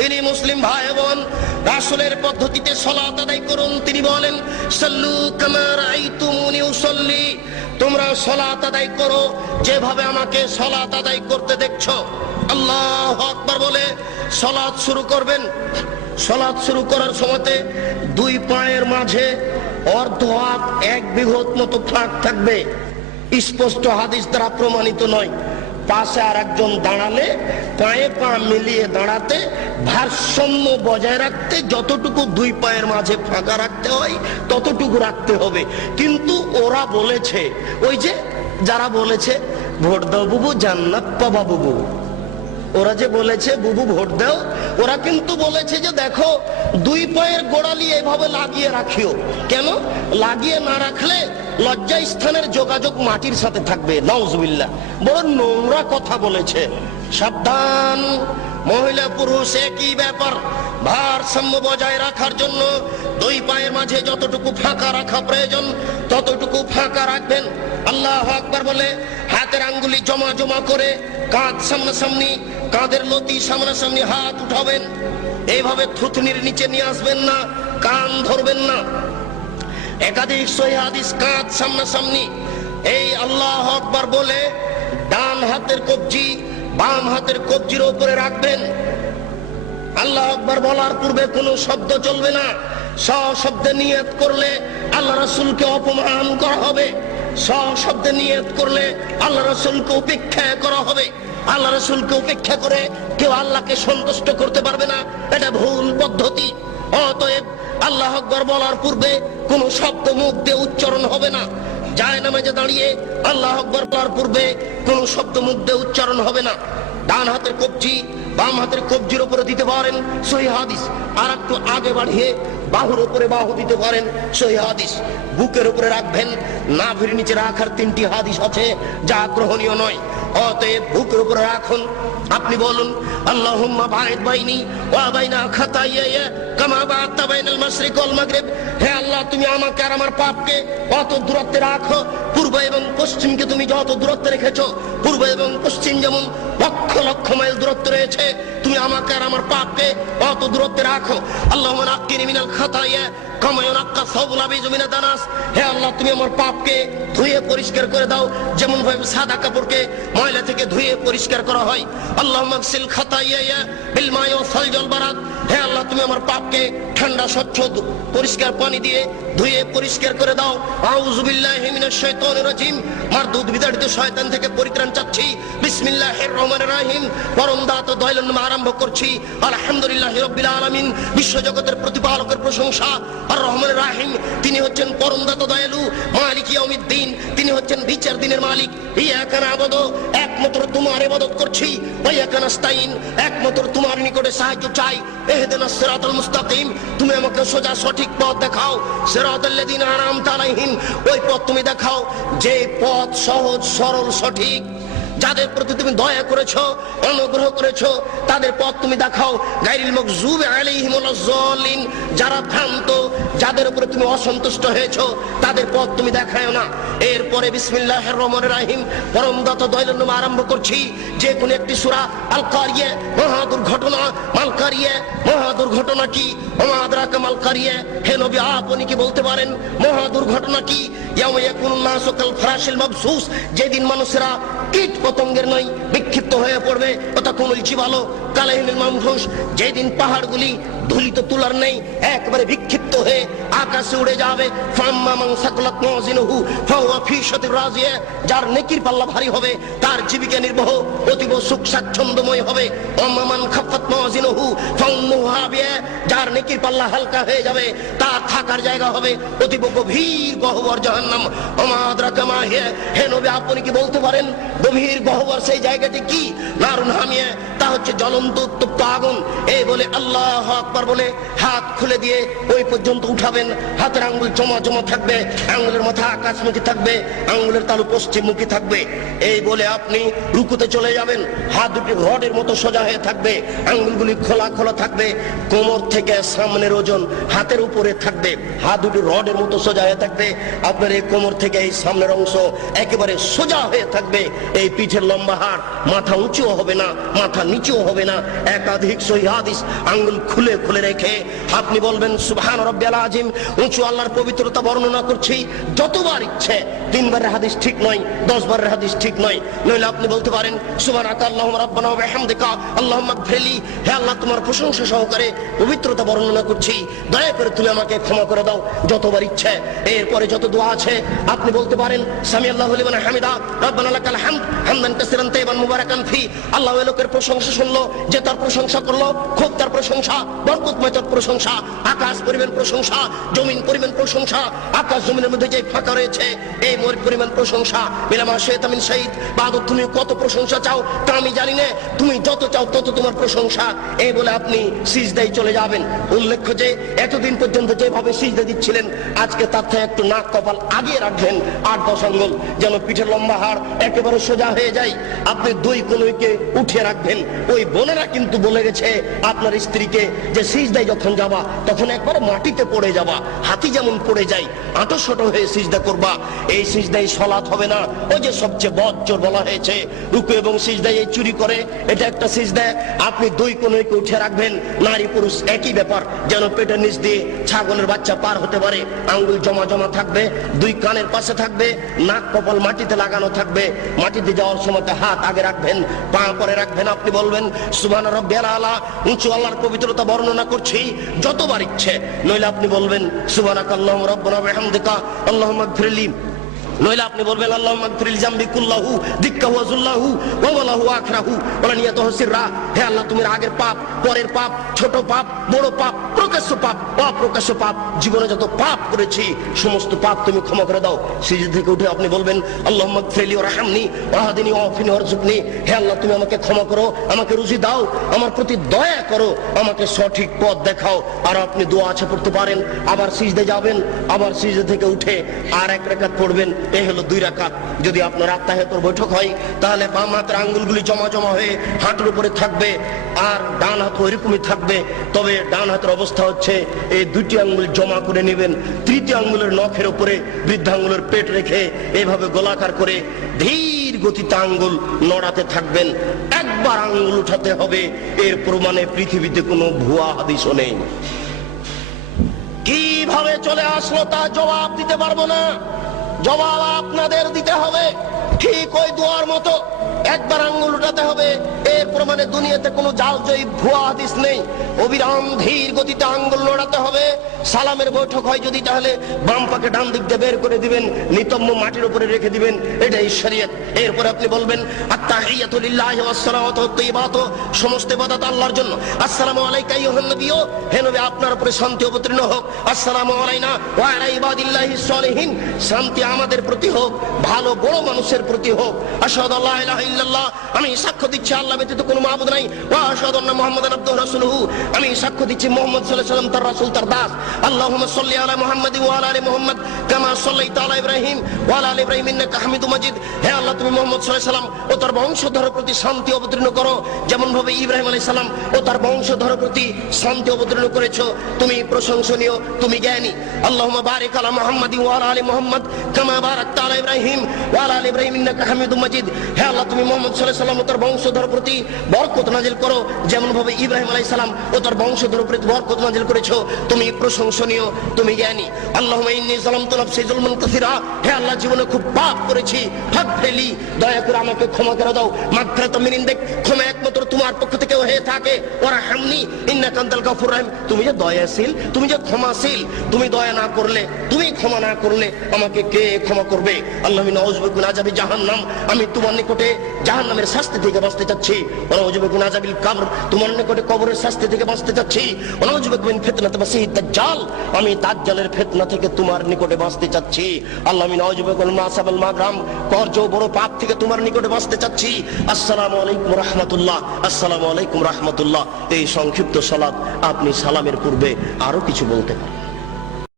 তিনি মুসলিম ভাই বোন, রাসূলের পদ্ধতিতে সালাত আদায় করুন। তিনি বলেন, সাল্লু কামা রাআইতুমুনি উসাল্লি, তোমরা সালাত আদায় করো যেভাবে আমাকে সালাত আদায় করতে দেখছো। আল্লাহু আকবার বলে সালাত শুরু করবেন। সালাত শুরু করার সময়তে দুই পায়ের মাঝে অর্ধ হাত এক বিঘত মতো ফাঁক থাকবে। স্পষ্ট হাদিস দ্বারা প্রমাণিত নয়। পাশে আর একজন দাঁড়ালে পায়ে পা মিলিয়ে দাঁড়াতে, ভারসাম্য বজায় রাখতে যতটুকু দুই পায়ের মাঝে ফাঁকা রাখতে হয় ততটুকু রাখতে হবে। কিন্তু ওরা বলেছে, ওই যে যারা বলেছে ভোট দাও বুবু জান্নাত পাবা বুবু, ওরা যে বলেছে বুবু ভোট দাও, ওরা কিন্তু বলেছে যে দেখো দুই পায়ের গোড়ালি এভাবে লাগিয়ে রাখিও। কেন লাগিয়ে না রাখলে লজ্জা স্থানের যোগাযোগ মাটির সাথে থাকবে। নাউজুবিল্লাহ, বড় নোংরা কথা বলেছে। সাবধান, মহিলা পুরুষ একই ব্যাপার। ভারসাম্য বজায় রাখার জন্য দুই পায়ের মাঝে যতটুকু ফাঁকা রাখা প্রয়োজন ততটুকু ফাঁকা রাখবেন। আল্লাহু আকবার বলে হাতের আঙ্গুলি জমা জমা করে কাঁধ সামনাসামনি, কাঁধের লতি সামনাসামনি হাত উঠাবেন। এইভাবে থুতনির নিচে নিয়ে আসবেন না, কান ধরবেন না। একাধিক সহিহ হাদিস কাঁধ সামনাসামনি। এই আল্লাহু আকবার বলে ডান হাতের কবজি বাম হাতের কবজির উপরে রাখবেন। আল্লাহু আকবার বলার পূর্বে কোনো শব্দ চলবে না। সশব্দে নিয়ত করলে আল্লাহ রাসূলকে অপমান করা হবে। সশব্দে নিয়ত করলে আল্লাহ রাসূলকে উপেক্ষা করা হবে। আল্লাহ রাসূলকে উপেক্ষা করে কেউ আল্লাহকে সন্তুষ্ট করতে পারবে না, এটা ভুল পদ্ধতি। অতএব আল্লাহু আকবার বলার পূর্বে কোনো শব্দ মুখ দিয়ে উচ্চারণ হবে না। জায়নামাজে দাঁড়িয়ে আল্লাহু আকবার বলার পূর্বে কোনো শব্দ মুখ দিয়ে উচ্চারণ হবে না। ডান হাতের কবজি বাম হাতের কবজির উপরে দিতে পারেন, সহিহ হাদিস। আর একটু আগে বাড়িয়ে বাহুর উপরে বাহু দিতে পারেন, সহিহ হাদিস। বুকের উপরে রাখবেন, নাভির নিচে রাখার 3টি হাদিস আছে যা গ্রহণীয় নয়। অতএব বুকের উপরে রাখুন। আপনি বলুন, আল্লাহুম্মা বা'id বাইনি ওয়া বাইনা খাতায়ায়া কামা বা'আতা বাইনাল মাশরিক ওয়াল মাগরিব। হে আল্লাহ, তুমি আমাকে আর আমার পাপকে অত দূরত্বে রাখো, পূর্ব এবং পশ্চিমকে তুমি যত দূরত্বে রেখেছো, পূর্ব এবং পশ্চিম যেমন লক্ষ লক্ষ মাইল দূরত্ব রয়েছে, তুমি আমাকে আর আমার পাপকে অত দূরত্বে রাখো। আল্লাহুম্মা নাক্কিনি মিনাল খাতায়া কামা ইউনাক্কা সাওবুল আবিজ মিনাদ দানাস। হে আল্লাহ, তুমি আমার পাপকে ধুয়ে পরিষ্কার করে দাও যেমন ভাবে সাদা কাপড়কে ময়লা থেকে ধুয়ে পরিষ্কার করা হয়। আল্লাহুম্মা গসিল খাতায়া বিল মাই ওয়াস সালজি ওয়াল বারাদ। হে আল্লাহ, তুমি আমার পাপকে ঠান্ডা স্বচ্ছ পরিষ্কার পানি দিয়ে ধুয়ে পরিষ্কার করে দাও। আউযু বিল্লাহি মিনাশ শাইতানির রাজিম। মারদুদ বিতাড়িত শয়তান থেকে পরিত্রাণ চাচ্ছি। বিসমিল্লাহির রহমানির রহিম। পরম দাতা দয়ালুর নামে আরম্ভ করছি। আলহামদুলিল্লাহি রাব্বিল আলামিন। বিশ্বজগতের প্রতিপালকের প্রশংসা। আর রহমানির রহিম, তিনি হচ্ছেন পরম দাতা দয়ালু। মালিক ইয়াউমিদ্দিন, তিনি হচ্ছেন বিচার দিনের মালিক। ইয়াকা না'বুদু, একমাত্র তোমার ইবাদত করছি। ওয়া ইয়াকা নাস্তাইন, একমাত্র তোমার নিকটে সাহায্য চাই। ইহদিনাস সিরাতাল মুস্তাকিম, তুমি আমাকে সোজা সঠিক পথ দেখাও। সিরাতাল্লাযিনা আন'আমতা আলাইহিম, ওই পথ তুমি দেখাও যে পথ সহজ সরল সঠিক। যাদের প্রতি তুমি দয়া করেছো, অনুগ্রহ করেছো, তাদের পথ তুমি দেখাও। গায়রিল মাগযুবি আলাইহিম ওয়ালাজ যালিন, যারা ভ্রান্ত, যাদের উপরে তুমি অসন্তুষ্ট হয়েছো, তাদের পথ তুমি দেখায়ো না। এরপরে বিসমিল্লাহির রহমানির রহিম, পরম দাতা দয়ালুর নামে আরম্ভ করছি। যে কোনো একটি সূরা। আল কারিয়া, মহা দুর্ঘটনা। মাল কারিয়া, মহা দুর্ঘটনা কি? ওমা আদরাকা মাল কারিয়া। হে নবী, আপনি কি বলতে পারেন মহা দুর্ঘটনা কি? ইয়াউমা ইয়াকুনুন নাসু কাল ফারাশিল মাবসুস, যেদিন মানুষেরা কীট পতঙ্গের নয় বিক্ষিপ্ত হয়ে পড়বে। ওয়াতাকুনুল জিবালু কালাইহিল মানফুস, যেদিন পাহাড়গুলি ধুলিত তুলার নেই একবারে বিক্ষিপ্ত হয়ে আকাশে উড়ে যাবে। ফাম্মা মান সাকুলাত মাওয়াজিনুহু ফাহুয়া ফি শাতির রাজিয়া, যার নেকির পাল্লা ভারী হবে তার জীবিকা নির্বাহ অতীব সুখ স্বাচ্ছন্দ্যময় হবে। ওয়াম্মা মান খাফফাত মাওয়াজিনুহু ফাউম্মুহু হাবিয়া, যার নেকির পাল্লা হালকা হয়ে যাবে তার থাকার জায়গা হবে অতীব গভীর গহ্বর জাহান্নাম। ওমা আদরাকা মা হিয়া, হে নবী, আপনি কি বলতে পারেন গভীর গহ্বর সেই জায়গাটি কি? নারুন হামিয়া, তা হচ্ছে জ্বলন্ত উত্তপ্ত আগুন। এই বলে আল্লাহু আকবার বলে হাত খুলে দিয়ে ওই পর্যন্ত উঠাবেন। হাতের আঙ্গুল জমা জমা থাকবে, আঙ্গুলের মাথা আকাশমুখী থাকবে, আঙ্গুলের তালু পশ্চিমমুখী থাকবে। এই বলে আপনি রুকুতে চলে যাবেন। হাত দুটি রডের মতো সোজা হয়ে থাকবে, আঙ্গুলগুলি খোলা খোলা থাকবে। কোমর থেকে সামনের ওজন হাতের উপরে থাকবে, হাত দুটি রডের মতো সোজা হয়ে থাকবে। আপনার এই কোমর থেকে এই সামনের অংশ একেবারে সোজা হয়ে থাকবে। এই পিঠের লম্বা হাড়, মাথা উঁচুও হবে না, মাথা নিচুও হবে না। একাধিক সহিহ হাদিস আঙ্গুল খুলে খুলে রেখে আপনি বলবেন সুবহান রাব্বিয়াল আযীম। উঁচু আল্লাহর পবিত্রতা বর্ণনা করছি যতবার ইচ্ছে। 3 বারের হাদিস ঠিক নয়, 10 বারের হাদিস ঠিক নয়। নইলে আপনি বলতে পারেন সুবহানাকা আল্লাহুম্মা রাব্বানা ওয়া বিহামদিকা আল্লাহুম্মা ইগফিরলি, হে আল্লাহ তোমার প্রশংসা সহকারে পবিত্রতা বর্ণনা করছি, দয়া করে তুমি আমাকে ক্ষমা করে দাও, যতবার ইচ্ছে। এরপরে যত দোয়া আছে আপনি বলতে পারেন সামি আল্লাহু লিমান হামিদা রাব্বানা লাকাল হামদ হামদান কাসীরান তাইয়িবান মুবারাকান ফি। আল্লাহ ওই লোকের প্রশংসা শুনলো যে তার প্রশংসা করলো, খুব তার প্রশংসা, বরকতময় তার প্রশংসা। আকাশ পরিমাণ প্রশংসা, জমিন পরিমাণ প্রশংসা, আকাশ জমিনের মধ্যে যে ফাঁকা রয়েছে এই পরিমাণ প্রশংসা। বিলামা শেতামিন শহীদ বাদক, তুমি কত প্রশংসা চাও তা আমি জানি না, তুমি যত চাও তত তোমার প্রশংসা। এই বলে আপনি সিজদায় চলে যাবেন। উল্লেখ্য যে এতদিন পর্যন্ত যেভাবে সিজদা দিচ্ছিলেন, আজকে তার থেকে একটু নাক কপাল আগিয়ে রাখবেন 8-10 আঙ্গুল, যেন পিঠের লম্বা হাড় একেবারে সোজা হয়ে যায়। আপনি 2 কনুইকে উঠিয়ে রাখবেন। ওই বোনেরা কিন্তু বলে গেছে আপনার স্ত্রীকে যে সিজদায় যখন যাবা তখন একবার মাটিতে পড়ে যাবা, হাতি যেমন পড়ে যায় আঁটো হয়ে সিজদা করবা। এই সিজদায় সালাত হবে না। ওই যে সবচেয়ে বজ্জর বলা হয়েছে রুকু এবং সিজদায় এই চুরি করে, এটা একটা সিজদা। আপনি 2 কনুইকে উঠে রাখবেন, নারী পুরুষ একই ব্যাপার, যেন পেটের নিচ দিয়ে ছাগলের বাচ্চা পার হতে পারে। আঙ্গুল জমা জমা থাকবে, 2 কানের পাশে থাকবে, নাক কপাল মাটিতে লাগানো থাকবে। মাটিতে যাওয়ার সময় হাত আগে রাখবেন, পা পরে রাখবেন। আপনি বলবেন সুবহান রাব্বিয়াল আলা, উঁচু আল্লাহর পবিত্রতা বর্ণনা করছি যতবার ইচ্ছে। নইলে আপনি বলবেন সুবহানাকা আল্লাহুম্মা রাব্বানা ওয়া বিহামদিকা আল্লাহুম্মা ইগফিরলি। নইলে আপনি বলবেন আল্লাহুম্মা ইগফিরলি জামবি কুল্লাহু দিক্কাহু ওয়া যুল্লাহু ওয়া ওয়ালাহু আখরাহু ওয়া নিয়াতুহু সিররা। হে আল্লাহ, তুমি আগের পাপ, পরের পাপ, ছোট পাপ, বড় পাপ, প্রকাশ্য পাপ, অপ্রকাশ্য পাপ, জীবনে যত পাপ করেছি সমস্ত পাপ তুমি ক্ষমা করে দাও। সিজদা থেকে উঠে আপনি বলবেন আল্লাহুম্মা ইগফিরলি ওয়ারহামনি ওয়াহদিনি ওয়াফিনি ওয়ারযুকনি। হে আল্লাহ, তুমি আমাকে ক্ষমা করো, আমাকে রুজি দাও, আমার প্রতি দয়া করো, আমাকে সঠিক পথ দেখাও। আর আপনি দোয়া আছে পড়তে পারেন, আবার সিজদা যাবেন, আবার সিজদা থেকে উঠে আর 1 রাকাত পড়বেন। এই হলো 2 রাকাত। যদি আপনার আত্তাহিয়াতুর বৈঠক হয় তাহলে বাম হাতের আঙ্গুলগুলি জমা জমা হয়ে হাঁটুর উপরে থাকবে, আর ডান হাত ওইরকমই থাকবে। তবে ডান হাতের অবস্থা হচ্ছে এই 2টি আঙ্গুল জমা করে নেবেন, 3টি আঙ্গুলের নখের উপরে বৃদ্ধাঙ্গুলের পেট রেখে এইভাবে গোলাকার করে ধীর গতিতে আঙ্গুল নড়াতে থাকবেন। একবার আঙ্গুল উঠাতে হবে। এর প্রমাণে পৃথিবীতে কোনো ভুয়া হাদিসও নেই। কিভাবে চলে আসলো তা জবাব দিতে পারবো না, জবাব আপনাদের দিতে হবে। ঠিক ওই দোয়ার মতো একবার আঙ্গুল উঠাতে হবে। এর প্রমাণে দুনিয়াতে কোনো জালজয়ী ভুয়া হাদিস নেই। অবিরাম ধীর গতিতে আঙ্গুল নড়াতে হবে। সালামের বৈঠক হয় যদি, তাহলে বাম পাকে ডান দিক দিয়ে বের করে দিবেন, নিতম্ব মাটির উপরে রেখে দিবেন, এটাই শরীয়ত। এরপরে আপনি বলবেন আত্তাহিয়াতু লিল্লাহি ওয়াস সালাওয়াতু তাইয়্যিবাতু, সমস্ত ইবাদত আল্লাহর জন্য। আসসালামু আলাইকা আইয়ুহান নবিয়্যু, হে নবী আপনার উপরে শান্তি অবতীর্ণ হোক। আসসালামু আলাইনা ওয়া আলা ইবাদিল্লাহিস সালিহিন, শান্তি আমাদের প্রতি হোক, ভালো বড় মানুষের প্রতি হোক। আশহাদু আল্লা ইলাহা ইল্লাল্লাহ, আমি সাক্ষ্য দিচ্ছি আল্লাহ ব্যতীত কোনো মাবুদ নাই। ওয়া আশহাদু আন্না মুহাম্মাদান আবদুহু ওয়া রাসূলুহু, আমি সাক্ষ্য দিচ্ছি মুহাম্মদ সাল্লাল্লাহু আলাইহি ওয়াসাল্লাম তার রাসূল, তার দাস। আল্লাহুম্মা সাল্লি আলা মুহাম্মাদ ওয়া আলা আলি মুহাম্মাদ কামা সাল্লাইতা আলা ইব্রাহিম ওয়া আলা আলি ইব্রাহিম ইন্নাকা হামিদুম মাজিদ। হে আল্লাহ, তুমি মুহাম্মদ সাল্লাল্লাহু আলাইহি ওয়াসাল্লাম ও তার বংশধরের প্রতি শান্তি অবতীর্ণ করো, যেমন ভাবে ইব্রাহিম আলাইহিস সালাম ও তার বংশধরের প্রতি শান্তি অবতীর্ণ করেছো। তুমি প্রশংসনীয়, তুমি জ্ঞানী। আল্লাহুম্মা বারিক আলা মুহাম্মাদ ওয়া আলা আলি মুহাম্মাদ কামা বারাকতা আলা ইব্রাহিম ওয়া আলা আলি ইব্রাহিম ইন্নাকা হামিদুম মাজিদ। হে আল্লাহ, তুমি মুহাম্মদ সাল্লাল্লাহু আলাইহি ওয়াসাল্লাম ও তার বংশধরের প্রতি বরকত নাজিল করো, যেমন ভাবে ইব্রাহিম আলাইহিস সালাম ও তার বংশধরের প্রতি বরকত নাজিল করেছো। তুমি প্রশংসনীয়, তুমি জ্ঞানী। আল্লাহুম্মা ইন্নী যালামতু নাফসি যুলমান কাসীরা, হে আল্লাহ, জীবনে খুব পাপ করেছি, ফাগফিরলি, দয়া করে আমাকে ক্ষমা করে দাও। মাগফিরাতাম মিন ইনদিক, ক্ষমা একমাত্র তোমার পক্ষ থেকে হয়ে থাকে। ওয়ারহামনি ইন্নাকা আনতাল গাফুর রহিম, তুমি যে দয়াশীল, তুমি যে ক্ষমাশীল, তুমি দয়া না করলে, তুমি ক্ষমা না করলে আমাকে কে ক্ষমা করবে? আল্লাহুম্মা নাউযু বিকা মিন আযাবি জাহান্নাম, আমি তোমার নিকটে জাহান্নামের শাস্তি থেকে বাঁচতে চাচ্ছি। ওয়া নাউযু বিকা মিন আযাবিল কবর, তোমার নিকটে কবরের শাস্তি থেকে বাঁচতে চাচ্ছি। ওয়া নাউযু বিকা মিন ফিতনাতিল মাসিহিদ দাজ্জাল, আমি দাজ্জালের ফিতনা থেকে তোমার নিকটে বাঁচতে চাচ্ছি। আল্লাহুম্মা নাউযু বিকা মিন মাসাবাল মাগরাম, কর্জ বড় পাপ থেকে তোমার নিকটে বাঁচতে চাচ্ছি। আসসালামু আলাইকুম রাহমাতুল্লাহ, আসসালামু আলাইকুম রাহমাতুল্লাহ। এই সংক্ষিপ্ত সালাত আপনি সালামের পূর্বে আরো কিছু বলতে পারেন।